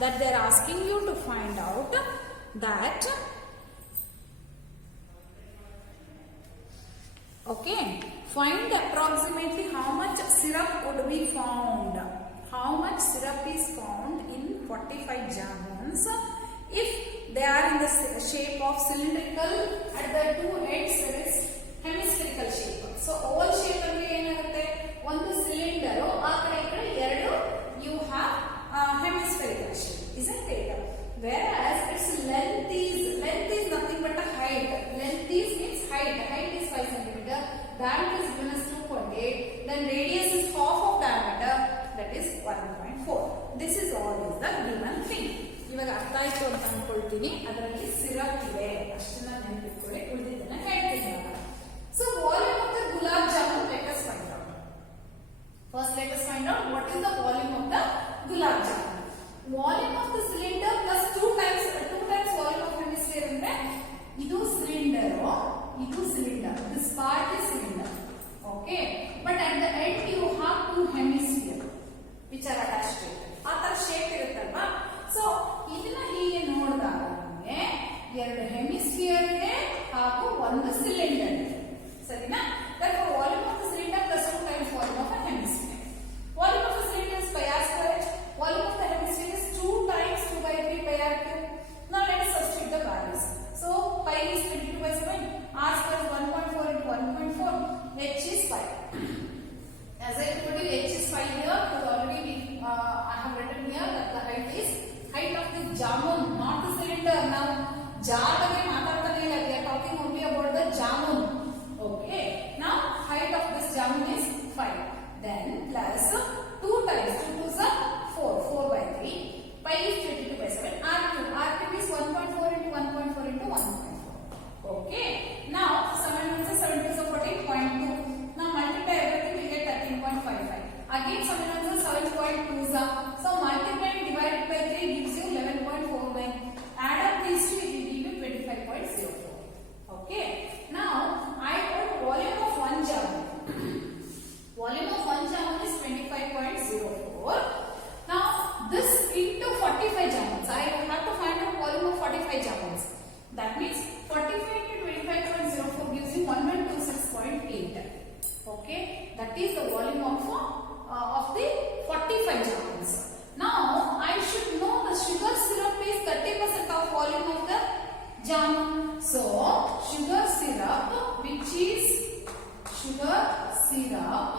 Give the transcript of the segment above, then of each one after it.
that they are asking you to find out that, okay, find approximately how much syrup would be found. How much syrup is found in 45 jamuns if they are in the shape of cylindrical at the two ends, there is hemispherical shape. So oval shape ಅಲ್ಲಿ ಏನಾಗುತ್ತೆ, ಒಂದು cylinder ಆ ಕಡೆ ಈ ಕಡೆ ಎರಡು you have hemispherical shape, isn't it? Whereas its length is nothing but a height. Length is its height. Height is 5 cm. Diameter is given as 2.8. Then radius is half of diameter, that is 1.4. This is all is the given thing. ಇವಾಗ ಅರ್ಥ ಆಯ್ತು ಅಂತ ಅನ್ಕೊಳ್ತೀನಿ. ಅದರಲ್ಲಿ syrup ಇದೆ ಅಷ್ಟನ್ನ ನೆನಪಿಟ್ಕೊಳ್ಳಿ, ಉಳಿದಿದ್ದನ್ನ ಹೇಳ್ತೀನಿ. So volume of the gulab jamun, let us find out. First let us find out what is the volume of the gulab jamun. Volume of the cylinder plus 2 times volume of hemisphere ಅಂದ್ರೆ ಇದು cylinder, ಇದು cylinder, this part is cylinder, okay, but at the end you have two hemisphere which are attached to it. ಆ ತರ shape ಇರುತ್ತಲ್ವಾ. So ಇದನ್ನ ಹೀಗೆ ನೋಡಿದಾಗ ನಮಗೆ ಎರಡು ಹೆಮಿಸ್ಫಿಯರ್ ಇದೆ ಹಾಗೂ ಒಂದು ಸಿಲಿಂಡರ್ ಇದೆ, ಸರಿನಾ? therefore volume of the cylinder plus 2 times volume of a hemisphere. Volume of the cylinder is pi r square. Volume of the hemisphere is 2 times 2 by 3 pi r cube. Now let us substitute the values. So pi is 22/7, r square is 1.4 into 1.4, h is 5. As I told you, h is 5 here. Already I have written here that the height of the jamun, not the cylinder. Now jar ಬಗ್ಗೆ ಮಾತಾಡ್ತಾನೆ ಇಲ್ಲ, we are talking only about the jamun. Okay. Now height of this jamun is 5. Then plus 2 times 2 2s are 4 by 3. Pi is 22/7. R cube is 1.4 into 1.4 into 1.4. Okay. Now 7 1s are 7 2s are 14.2. Now multiply everything, we get 13.55. Again 7 1s are 7.2s are. So multiply and divided by 3 gives you 11.49. Add up these two, it will give you 25.04. Okay. Now I got volume of 1 jamun. Volume of 1 jamun is 25.04. Now this into 45 jamuns, I have to find out volume of 45 jamuns. That means 45 into 25.04 gives you 1126.8. Okay, that is the volume of the 45 jamuns. Now I should know the sugar syrup is 30% of volume of the jamun. So sugar syrup, which is sugar syrup,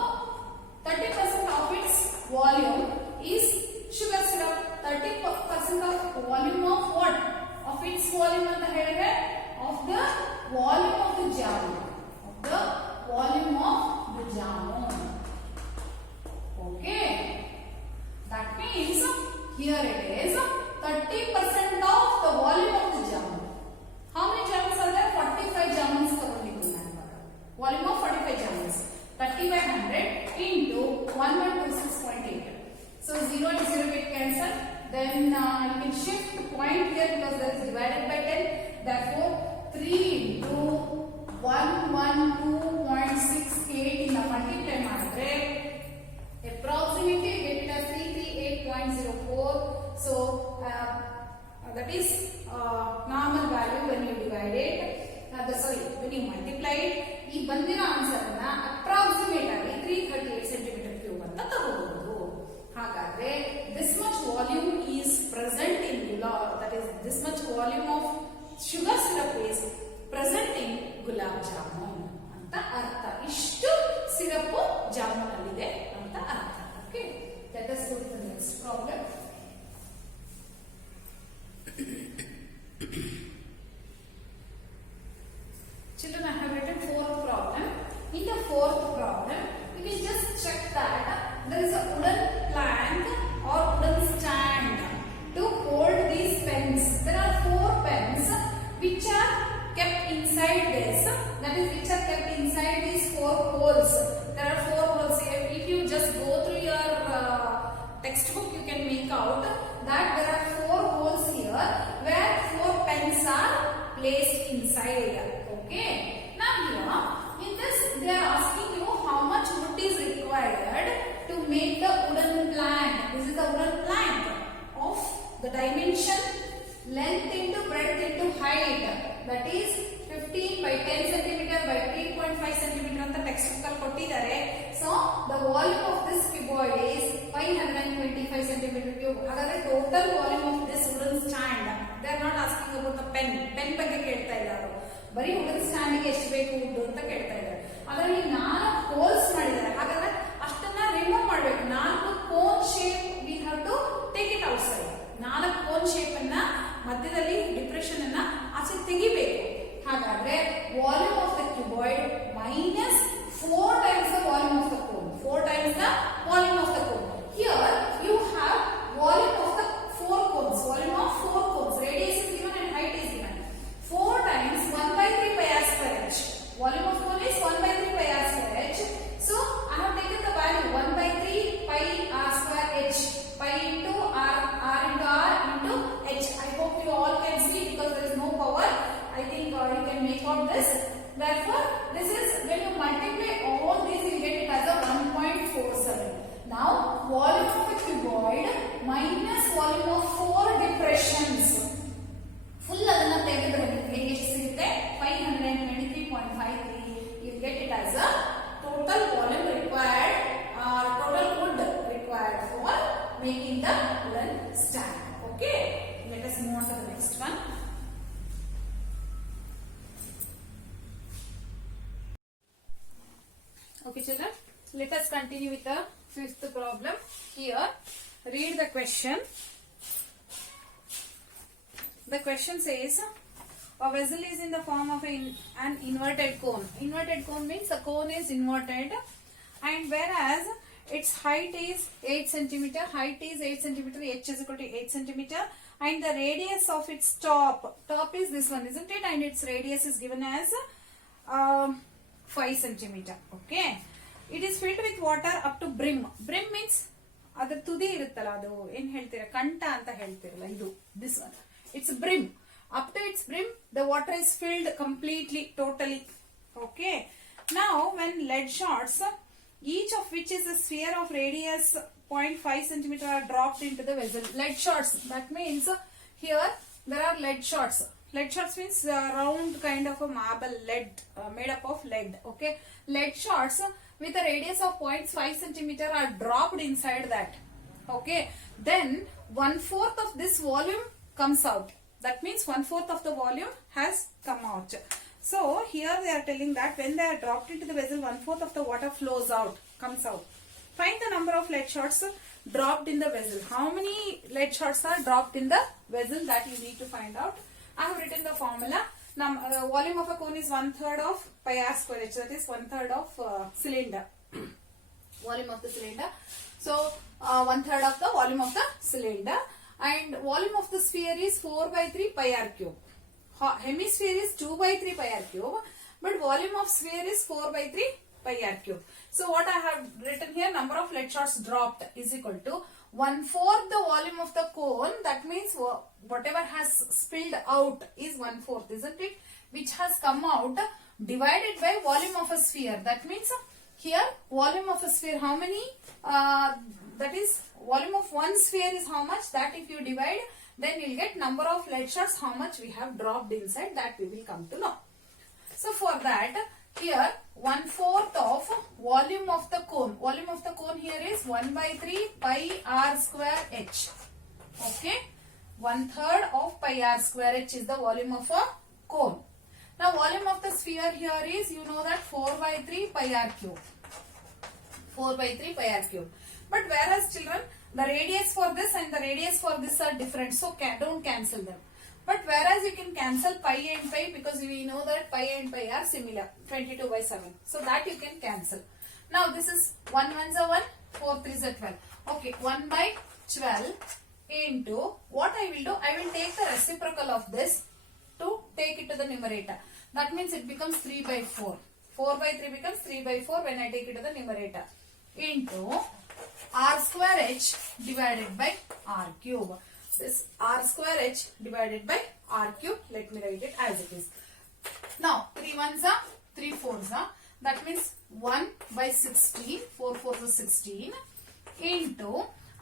30% of its volume is sugar syrup. 30% of volume of what? Of its volume ಅಂತ ಹೇಳಿದ್ರೆ of the volume of the jamun. Of the volume of the jamun. Okay. That means here it is 30% of the volume of the jamun. How many jamuns are there? 45 jamuns ತಗೊಂಡಿದ್ದೀನಿ ನಾನು. Volume of 45 jamuns. 30/100 into 1126.8. So 0 and 0 get cancelled. Then you can shift the point here because that is divided by 10. Therefore 3 into 112.68 in the multiply ಮಾಡಿದ್ರೆ approximately get it as 338.04. So that is normal value when you divide it. When you multiply it, ಈ ಬಂದಿರೋ answer ಅನ್ನ approximate ಆಗಿ 338 centimetre cube ಅಂತ ತಗೋಬಹುದು. ಹಾಗಾದ್ರೆ this much volume is present in gulab, that is this much volume of sugar syrup is present in gulab jamun ಅಂತ ಅರ್ಥ. ಇಷ್ಟು ಸಿರಪ್ ಜಾಮೂನ್ ಅಲ್ಲಿದೆ ಅಂತ ಅರ್ಥ. Okay, let us go to the next problem. Children, I have written 4th problem. In the 4th problem, you can just check that there is a wooden plank or wooden stand to hold these pens. There are 4 pens which are kept inside this. That is, which are kept inside these 4 holes. There are 4 holes here. If you just go through your textbook, you can make out that there are 4 holes here where 4 pens are placed inside. Okay. Now here, in this, they are asking you how much wood is required to make the wooden plank. This is the wooden plank of the dimension length into breadth into height, that is 15 by 10 centimeter by 3.5 centimeter ಅಂತ text book ಅಲ್ಲಿ ಕೊಟ್ಟಿದ್ದಾರೆ. So the volume of this cuboid is 525 centimeter cube. ಹಾಗಾದ್ರೆ total volume of this wooden stand, they are not asking about the pen ಬಗ್ಗೆ ಕೇಳ್ತಾ ಇದ್ದಾರೆ, ಬರೀ wooden stand ಗೆ ಎಷ್ಟು ಬೇಕು wood ಅಂತ ಕೇಳ್ತಾ ಇದ್ದಾರೆ. ಅದರಲ್ಲಿ 4 ಹೋಲ್ಸ್ ಮಾಡಿದ್ದಾರೆ, ಹಾಗಾದ್ರೆ ಅಷ್ಟನ್ನ ರಿಮೂವ್ ಮಾಡಬೇಕು. 4 cone shape we have to take it outside. 4 cone shape ಅನ್ನ ಮಧ್ಯದಲ್ಲಿ ಡಿಪ್ರೆಷನ್ ಅನ್ನ ಆಚೆ ತೆಗಿಬೇಕು. ಹಾಗಾದ್ರೆ volume of the cuboid minus 4 times the volume of the cone. 4 times the volume of the cone. Here you have volume of the 4 cones. Volume of 4 cones. Radius is given and height is given. 4 times 1 by 3 pi r square h. Volume of cone is 1 by 3 pi r square h. So I have taken the value 1 by 3 pi r square h. Pi into r, r into r into h. I hope you all can see because there is no power. I think you can make out this. Therefore, this is when you multiply all these, you get it as a 1.47. Now, volume of a cuboid minus volume of 4 depressions. Full adana tegidre niಮಗೆ ಎಷ್ಟು ಸಿಗುತ್ತೆ 523.53. You get it as a total volume required or total wood required for making the wooden stand. Okay, let us move on to the next one. Okay children, let us continue with the 5th problem. Here, read the question. The question says, a vessel is in the form of an inverted cone. Inverted cone means the cone is inverted, and whereas its height is 8 cm, height is 8 cm, h is equal to 8 cm, and the radius of its top is this one, isn't it? And its radius is given as 5 cm. Okay, it is filled with water up to brim. Brim means ಅದರ ತುದಿ ಇರುತ್ತಲ್ಲ, ಅದು ಏನ್ ಹೇಳ್ತೀರಾ, ಕಂಠ ಅಂತ ಹೇಳ್ತಿರಲ್ಲ, ಇದು this one, it's brim. Up to its brim the water is filled completely, totally. Okay, now when lead shots, each of which is a sphere of radius 0.5 cm are dropped into the vessel. Lead shots, that means here there are lead shots. Lead shots means round kind of a marble lead, made up of lead. Okay, lead shots with a radius of 0.5 cm are dropped inside that. Okay, then 1/4 of this volume comes out. That means 1/4 of the volume has come out. So here they are telling that when they are dropped into the vessel, 1/4 of the water flows out, comes out. Find the number of lead shots dropped in the vessel. How many lead shots are dropped in the vessel, that you need to find out. I have written the formula. The volume of a cone is 1/3 of pi r square h, that is 1/3 of cylinder. Volume of the cylinder. So 1/3 of the volume of the cylinder, and volume of the sphere is 4 by 3 pi r cube. Hemisphere is 2 by 3 pi r cube, but volume of sphere is 4 by 3 pi r cube. So what I have written here, number of lead shots dropped is equal to 1/4 the volume of the cone. That means whatever has spilled out is 1/4, isn't it? Which has come out, divided by volume of a sphere. That means here volume of a sphere, how many? That is volume of one sphere is how much? That if you divide, then you'll get number of lead shots, how much we have dropped inside, that we will come to know. So for that, here 1/4 of volume of the cone. Volume of the cone here is 1 by 3 pi r square h. Okay, 1/3 of pi r square h is the volume of a cone. Now volume of the sphere here is, you know that 4 by 3 pi r cube. 4 by 3 pi r cube. But whereas children, the radius for this and the radius for this are different, so don't cancel them. But whereas you can cancel pi and pi, because we know that pi and pi are similar, 22 by 7. So that you can cancel. Now this is 1 1s are 1, 4 3s are 12. Okay, 1 by 12 into, what I will do, I will take the reciprocal of this to take it to the numerator. That means it becomes 3 by 4. 4 by 3 becomes 3 by 4 when I take it to the numerator. Into r square h divided by r cube. This r square h divided by r cube, let me write it as it is. Now 3 1s are 3 4s are, that means 1 by 16, 4 4s are 16, into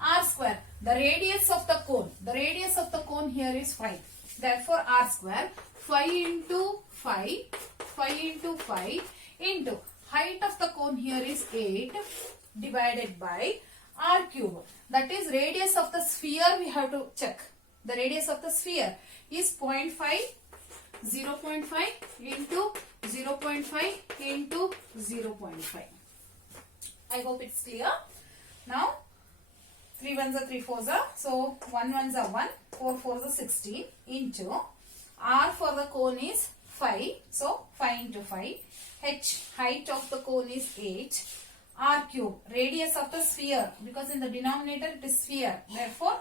r square, the radius of the cone. The radius of the cone here is 5. Therefore, r square, 5 into 5, 5 into 5 into height of the cone here is 8 divided by r cube. That is radius of the sphere we have to check. The radius of the sphere is 0.5, 0.5 into 0.5 into 0.5. I hope it's clear. Now, 3 ones are 3 fours are. So, 1 ones are 1, 4 fours are 16 into r for the cone is 5. So, 5 into 5. H, height of the cone is 8. R cube, radius of the sphere, because in the denominator it is sphere. Therefore,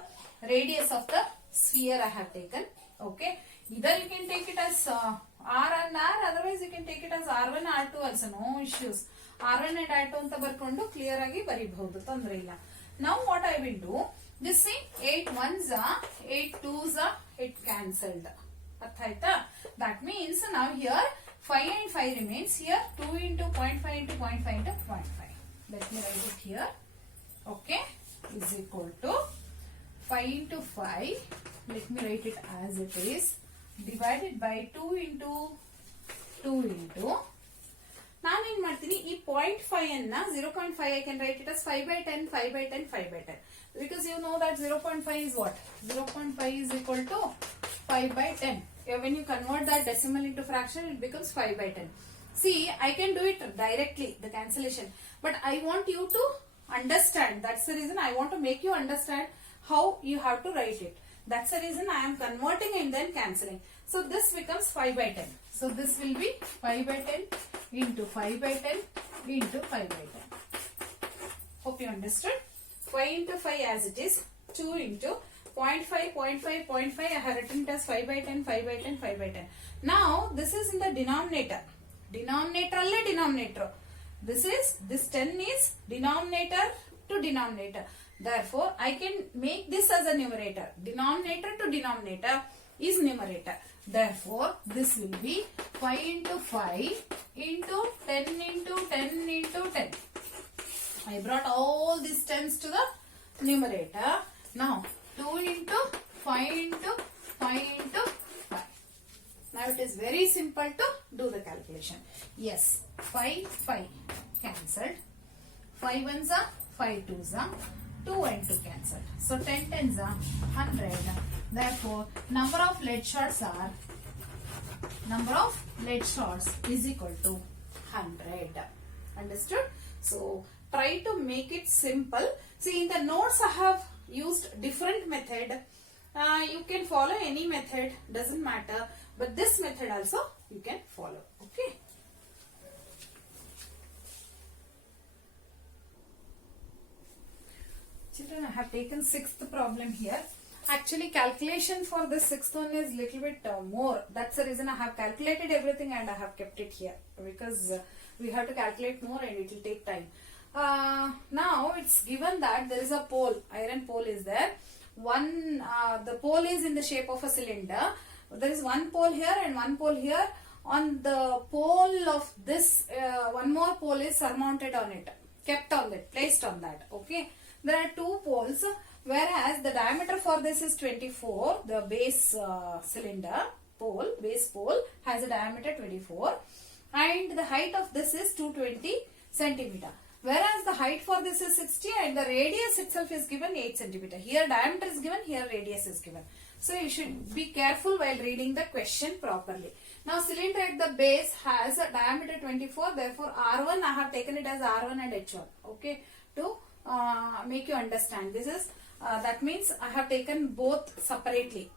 radius of the sphere I have taken. Okay. Either you can take it as R and R, otherwise you can take it as R1, R2 also. No issues. R1 and R2 anta barkondu clear agi baribahudu. Tondre illa. Now what I will do, this thing 8 ones are, 8 twos are, it cancelled. That means now here 5 and 5 remains. Here 2 into 0.5 into 0.5 into 0.5. Let me write it here. Okay. Is equal to 5 into 5. Let me write it as it is. Divided by 2 into 2 into. ನಾನು ಏನು ಮಾಡ್ತೀನಿ ಈ 0.5 ಅನ್ನ 0.5 I can write it as 5 by 10, 5 by 10, 5 by 10. Because you know that 0.5 is what? 0.5 is equal to 5 by 10. When you convert that decimal into fraction, it becomes 5 by 10. See, I can do it directly, the cancellation. But I want you to understand. That's the reason I want to make you understand how you have to write it. That's the reason I am converting and then cancelling. So this becomes 5 by 10. So this will be 5 by 10 into 5 by 10 into 5 by 10. Hope you understood. 5 into 5 as it is. 2 into 0.5, 0.5, 0.5. I have written it as 5 by 10, 5 by 10, 5 by 10. Now this is in the denominator. Denominator. This 10 is denominator to denominator. Therefore, I can make this as a numerator. Denominator to denominator is numerator. Therefore, this will be 5 into 5 into 10 into 10 into 10. I brought all these 10s to the numerator. Now, 2 into 5 into 5 into 5. Now, it is very simple to do the calculation. Yes, 5 cancelled. 5 ones are, 5 twos are. 2 and 2 cancelled. So 10 tens are 100. Therefore, number of lead shots is equal to 100. Understood? So try to make it simple. See, in the notes I have used different method. You can follow any method, doesn't matter. But this method also you can follow. Okay. Children, I have taken 6th problem here. Actually, calculation for this 6th one is little bit more. That's the reason I have calculated everything and I have kept it here. Because we have to calculate more and it will take time. Now, it's given that there is a pole. Iron pole is there. The pole is in the shape of a cylinder. There is one pole here and one pole here. On the pole of this, one more pole is surmounted on it. Kept on it. Placed on that. Okay. There are 2 poles, whereas the diameter for this is 24. The base cylinder base pole has a diameter 24, and the height of this is 220 centimeter. Whereas the height for this is 60 and the radius itself is given 8 centimeter. Here diameter is given, here radius is given. So you should be careful while reading the question properly. Now cylinder at the base has a diameter 24. Therefore R1 I have taken it as R1 and H1. Okay, to make you understand. This is that means I have taken both separately.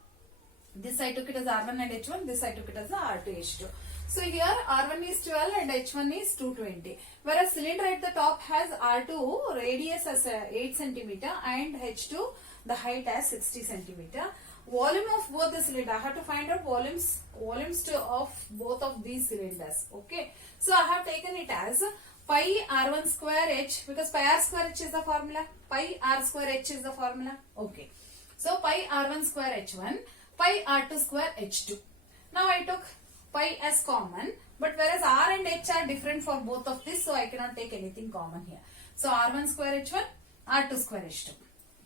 This I took it as R1 and H1. This I took it as R2 H2. So here R1 is 12 and H1 is 220. Whereas cylinder at the top has R2 radius as 8 centimeter and H2 the height as 60 centimeter. Volume of both the cylinder. I have to find out volumes of both of these cylinders. Okay. So I have taken it as pi r1 square h, because pi r square h is the formula, pi r square h is the formula. Okay. So pi r1 square h1, pi r2 square h2. Now I took pi as common, but whereas r and h are different for both of this, so I cannot take anything common here. So r1 square h1, r2 square h2.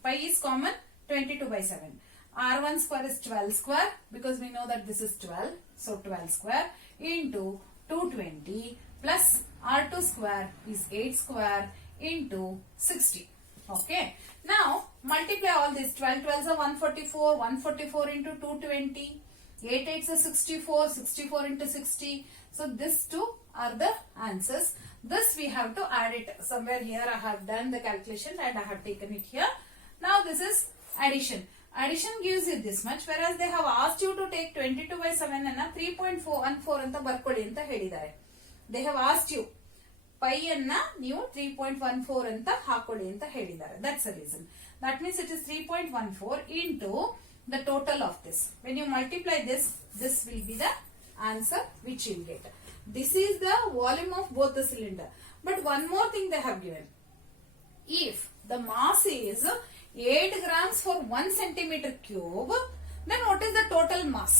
pi is common, 22 by 7. R1 square is 12 square because we know that this is 12. So 12 square into 220 plus R2 square is 8 square into 60. Okay. Now multiply all this. 12 12s are 144. 144 into 220. 8 8s are 64. 64 into 60. So these two are the answers. This we have to add it somewhere here. I have done the calculation and I have taken it here. Now this is addition. Addition gives you this much, whereas they have asked you to take 22 by 7 and 3.14 ಅಂತ ಬರ್ಕೊಳ್ಳಿ ಅಂತ ಹೇಳಿದ್ದಾರೆ. They have asked you pi ಅನ್ನ ನೀವು 3.14 ಅಂತ ಹಾಕೊಳ್ಳಿ ಅಂತ ಹೇಳಿದ್ದಾರೆ. That's the reason. That means it is 3.14 into the total of this. When you multiply this, this will be the answer which you will get. This is the volume of both the cylinder. But one more thing they have given. If the mass is 8 grams for 1 centimeter cube, then what is the total mass?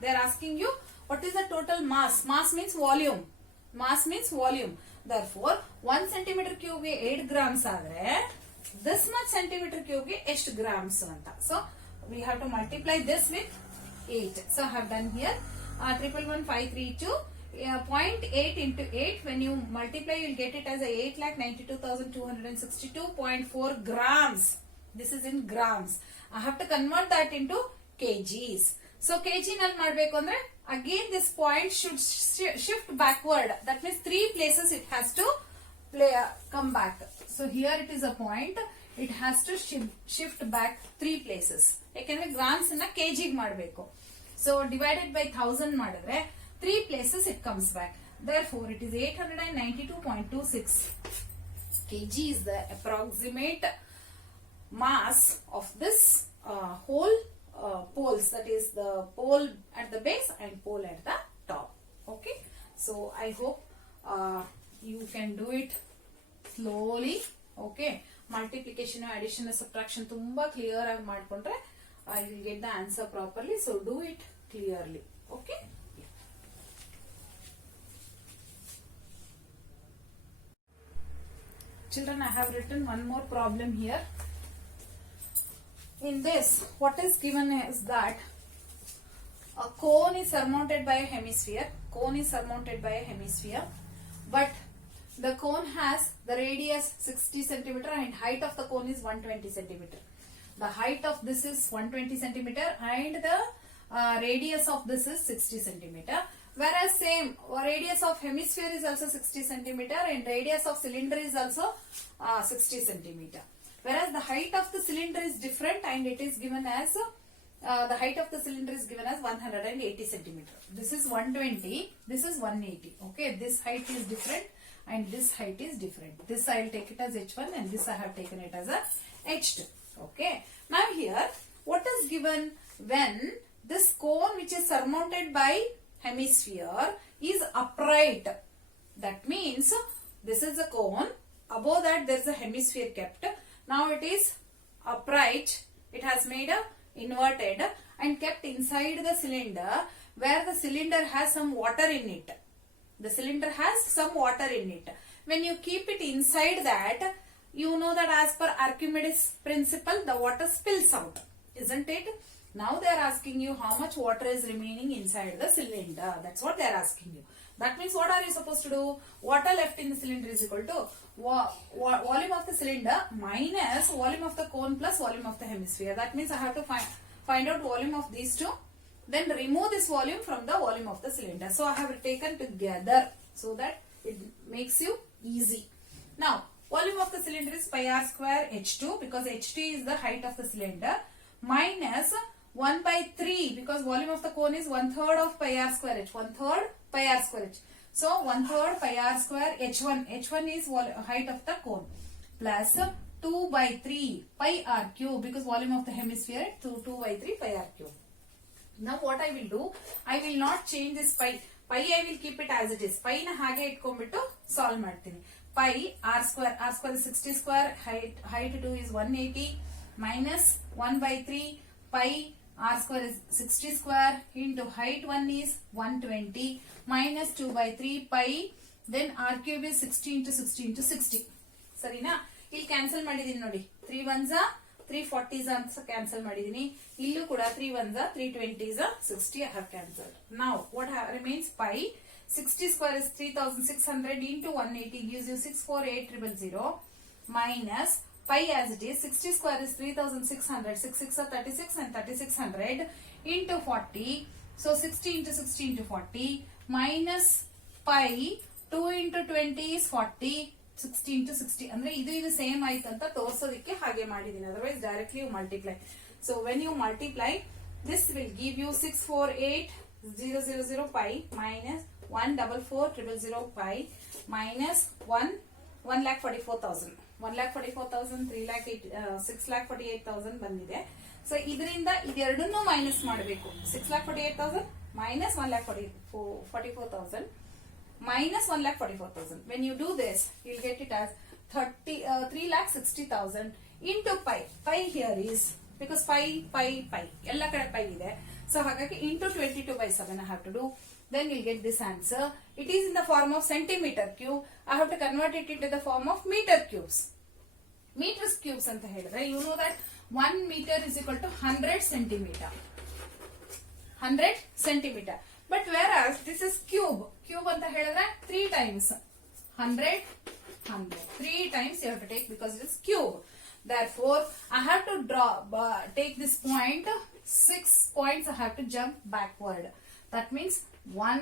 They are asking you what is the total mass. Mass means volume. Mass means volume. Therefore, 1 centimeter cube 8 grams ಆದರೆ this much centimeter cube ಎಷ್ಟು grams anta. So we have to multiply this with 8. So I have done here 111532. 0.8 into 8, when you multiply you will get it as a 8,92,262.4 grams. This is in grams. I have to convert that into kgs. So kg nal ಮಾಡಬೇಕು ಅಂದ್ರೆ again this point should shift backward. That means 3 places it has to come back. So here it is a point. It has to shift back 3 places. ಯಾಕಂದ್ರೆ grams ಅನ್ನ kg ಗೆ ಮಾಡಬೇಕು. So divided by 1000 ಮಾಡಿದ್ರೆ 3 places it comes back. Therefore, it is 892.26 kg is the approximate mass of this whole poles. That is the pole at the base and pole at the top. Okay. So I hope you can do it slowly. Okay. Multiplication, addition, subtraction tumba clear agi madkondre you will get the answer properly. So do it clearly. Okay. Children, I have written one more problem here. In this, what is given is that a cone is surmounted by a hemisphere. Cone is surmounted by a hemisphere, but the cone has the radius 60 centimeter and height of the cone is 120 centimeter. The height of this is 120 centimeter and the radius of this is 60 centimeter. Whereas same radius of hemisphere is also 60 centimeter and radius of cylinder is also 60 centimeter. Whereas the height of the cylinder is different and it is given as the height of the cylinder is given as 180 centimeter. This is 120, this is 180. Okay, this height is different and this height is different. This I will take it as H1 and this I have taken it as a H2. Okay, now here what is given when this cone which is surmounted by hemisphere is upright. That means this is a cone, above that there is a hemisphere kept. Now it is upright, it has made a inverted and kept inside the cylinder where the cylinder has some water in it. The cylinder has some water in it. When you keep it inside that, you know that as per Archimedes principle, the water spills out, isn't it? Now they are asking you how much water is remaining inside the cylinder. That's what they are asking you. That means what are you supposed to do? Water left in the cylinder is equal to volume of the cylinder minus volume of the cone plus volume of the hemisphere. That means I have to find out volume of these two. Then remove this volume from the volume of the cylinder. So I have taken together so that it makes you easy. Now volume of the cylinder is pi r square h2 because h2 is the height of the cylinder minus 1 by 3 because volume of the cone is 1/3 of pi r square h. 1/3 pi r square h. So 1/3 pi r square h1. h1 is height of the cone plus 2 by 3 pi r cube because volume of the hemisphere 2 by 3 pi r cube. Now what I will do, I will not change this pi. Pi I will keep it as it is. Pi na hage itkonbiಟ್ಟು solve ಮಾಡ್ತೀನಿ. Pi r square is 60 square, height 2 is 180 minus 1 by 3 pi r square is 60 square into height 1 is 120 minus 2 by 3 pi, then r cube is 60 into 60 into 60. ಸರಿನಾ? ಇಲ್ಲಿ cancel ಮಾಡಿದೀನಿ ನೋಡಿ. 3 1s 340s ಅಂತ cancel ಮಾಡಿದೀನಿ. ಇಲ್ಲೂ ಕೂಡ 3 1s 320s 60 I have cancelled. Now what remains? Pi 60 square is 3600 into 180 gives you 648000 minus pi as it is 60 square is 3600 6 6 are 36 and 3600 into 40. So 60 into 60 into 40 minus pi 2 into 20 is 40 60 into 60 ಅಂದ್ರೆ ಇದು same ಆಯ್ತು ಅಂತ ತೋರಿಸೋದಕ್ಕೆ ಹಾಗೆ ಮಾಡಿದೀನಿ. Otherwise directly you multiply. So when you multiply this will give you 648000 pi minus 14400 pi minus 1,44,000 6,48,000 ಬಂದಿದೆ. So ಇದರಿಂದ ಇದೆರಡನ್ನೂ minus ಮಾಡಬೇಕು. 6,48,000 minus 1,44,000 minus 1,44,000. When you do this, you'll get it as 3,60,000 into pi. Pi here is because pi ಎಲ್ಲ ಕಡೆ pi ಇದೆ. So ಹಾಗಾಗಿ into 22/7 I have to do. Then you'll get this answer. It is in the form of centimeter cube. I have to convert it into the form of meter cubes. Meters cubes ಅಂತ ಹೇಳಿದ್ರೆ you know that 1 meter is equal to 100 centimeter. 100 centimeter. But whereas this is cube ಅಂತ ಹೇಳಿದ್ರೆ 3 times 100 3 times you have to take because it is cube. Therefore I have to take this point 6 points I have to jump backward. That means 1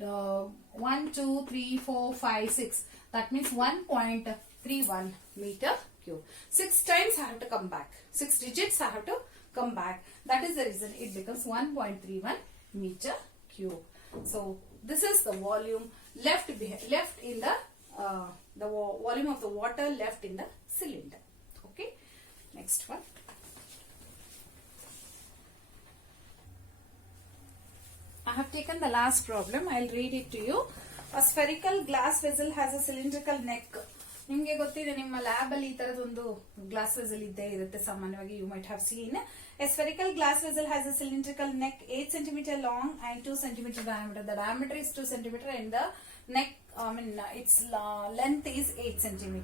2 3 4 5 6. That means 1.31 meter cube. 6 times I have to come back. 6 digits I have to come back. That is the reason it becomes 1.31 meter cube. So this is the volume left in the volume of the water left in the cylinder. Okay, next one. I have taken the last problem. I'll read it to you. A spherical glass vessel has a cylindrical neck. ನಿಮಗೆ ಗೊತ್ತಿದೆ ನಿಮ್ಮ lab ಅಲ್ಲಿ ಈ ತರದೊಂದು glass vessel ಇದ್ದೇ ಇರುತ್ತೆ ಸಾಮಾನ್ಯವಾಗಿ. You might have seen a spherical glass vessel has a cylindrical neck 8 cm long and 2 cm diameter. The diameter is 2 cm and the neck its length is 8 cm.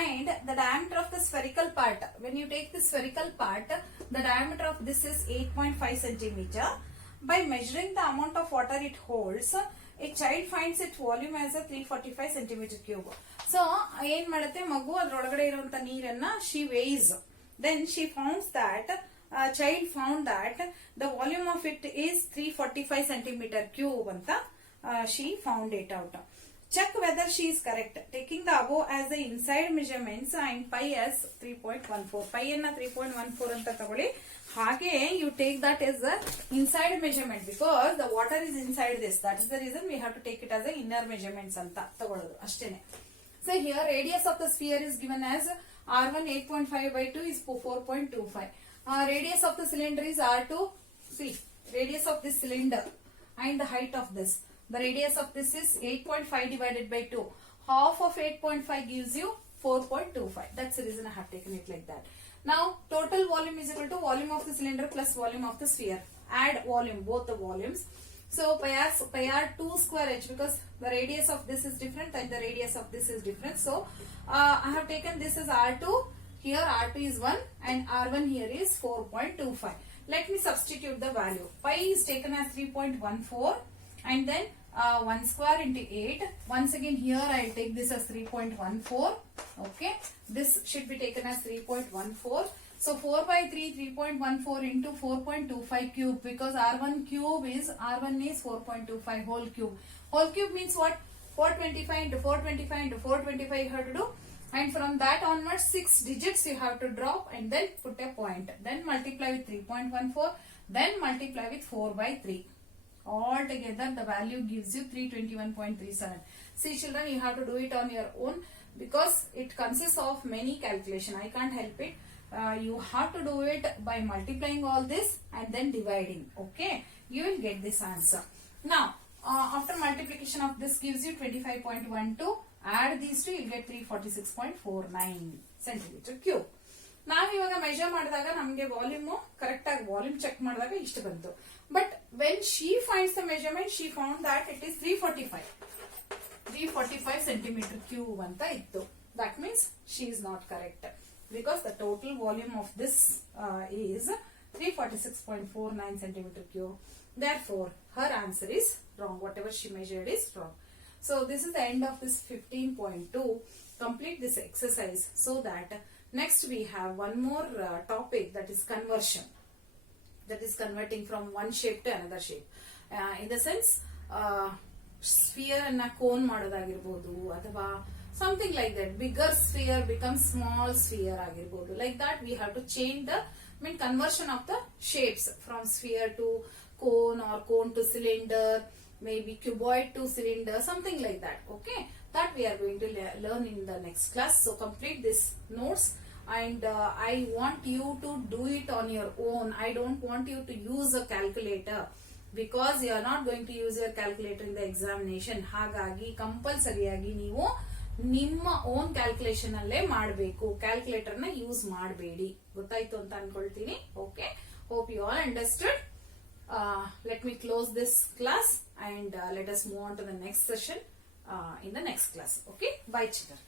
And the diameter of the spherical part, when you take the spherical part, the diameter of this is 8.5 cm. By measuring the amount of water it holds, a child finds its volume as a 345 centimeter cube. So ಏನ್ ಮಾಡುತ್ತೆ ಮಗು ಅದರೊಳಗಡೆ ಇರುವಂತ ನೀರನ್ನ she weighs. Then she found that child found that the volume of it is 345 centimeter cube ಅಂತ she found it out. Check whether she is correct. Taking the above as the inside measurements and pi as 3.14. Pi ಅನ್ನ 3.14 ಅಂತ ತಗೊಳ್ಳಿ. ಹಾಗೆ you take that as the inside measurement because the water is inside this. That is the reason we have to take it as the inner measurements ಅಂತ ತಗೊಳ್ಳೋದು ಅಷ್ಟೇನೆ. So here radius of the sphere is given as R1 8.5/2 is 4.25. Radius of the cylinder is R2. See, radius of this cylinder and the height of this. The radius of this is 8.5 divided by 2. Half of 8.5 gives you 4.25. That's the reason I have taken it like that. Now, total volume is equal to volume of the cylinder plus volume of the sphere. Add volume, both the volumes. So, pi r 2 square h because the radius of this is different and the radius of this is different. So, I have taken this as R2. Here R2 is 1 and R1 here is 4.25. Let me substitute the value. Pi is taken as 3.14 and then 1 square into 8. Once again here I will take this as 3.14. Okay. This should be taken as 3.14. So 4 by 3, 3.14 into 4.25 cube because R1 is 4.25 whole cube. Whole cube means what? 425 into 425 into 425 you have to do. And from that onwards 6 digits you have to drop and then put a point. Then multiply with 3.14. Then multiply with 4 by 3. All together the value gives you 321.37. See children, you have to do it on your own because it consists of many calculation. I can't help it. You have to do it by multiplying all this and then dividing. Okay, you will get this answer. Now after multiplication of this gives you 25.12. Add these two, you get 346.49 centimeter cube. ನಾವು ಇವಾಗ measure ಮಾಡಿದಾಗ ನಮಗೆ volume correct ಆಗಿ volume check ಮಾಡಿದಾಗ ಇಷ್ಟು ಬಂತು. But when she finds the measurement she found that it is 345 centimetre cube ಅಂತ ಇತ್ತು. That means she is not correct. because the total volume of this is 346.49 centimeter cube. Therefore, her answer is wrong. Whatever she measured is wrong. So this is the end of this 15.2. Complete this exercise so that next we have one more topic, that is conversion. That is converting from one shape to another shape. In the sense, sphere and a cone ಮಾಡೋದಾಗಿರಬಹುದು ಅಥವಾ something like that. Bigger sphere becomes small sphere ಆಗಿರಬಹುದು. Like that we have to change the conversion of the shapes from sphere to cone or cone to cylinder, maybe cuboid to cylinder, something like that. Okay, that we are going to learn in the next class. So complete this notes, and I want you to do it on your own. I don't want you to use a calculator, because you are not going to use your calculator in the examination. ಹಾಗಾಗಿ ಕಂಪಲ್ಸರಿಯಾಗಿ ನೀವು ನಿಮ್ಮ own calculation ಅಲ್ಲೇ ಮಾಡಬೇಕು, calculator ನ use ಮಾಡಬೇಡಿ. ಗೊತ್ತಾಯ್ತು ಅಂತ ಅನ್ಕೊಳ್ತೀನಿ. Okay, hope you all understood. Let me close this class and let us move on to the next session in the next class. Okay, bye children.